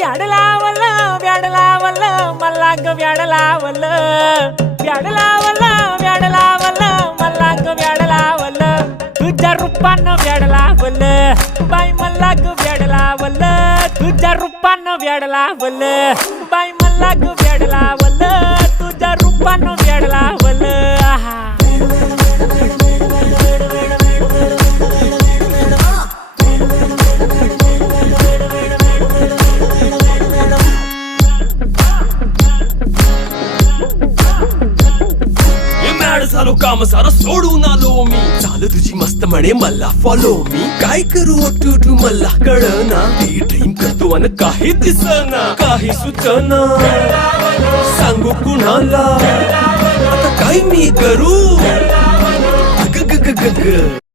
व्याड लावलं व्याड लावलं मला ग व्याड लावलं व्याड लावलं व्याड लावलं मला ग व्याड लावलं तुझ्या रूपानं व्याड लावलं बाई मला ग व्याड लावलं तुझ्या रूपानं व्याड लावलं बाई मला ग व्याड लावलं तुझ्या रूपानं व्याड लावलं आहा झालो काम सारं सोडून आलो मी चाल तुझी मस्त म्हणे मला फॉलो मी काय करू टू मला कळना ती ड्रीम करतो आणि काही दिसना काही सुचना सांगू कुणाला आता काय मी करू ग ग ग ग ग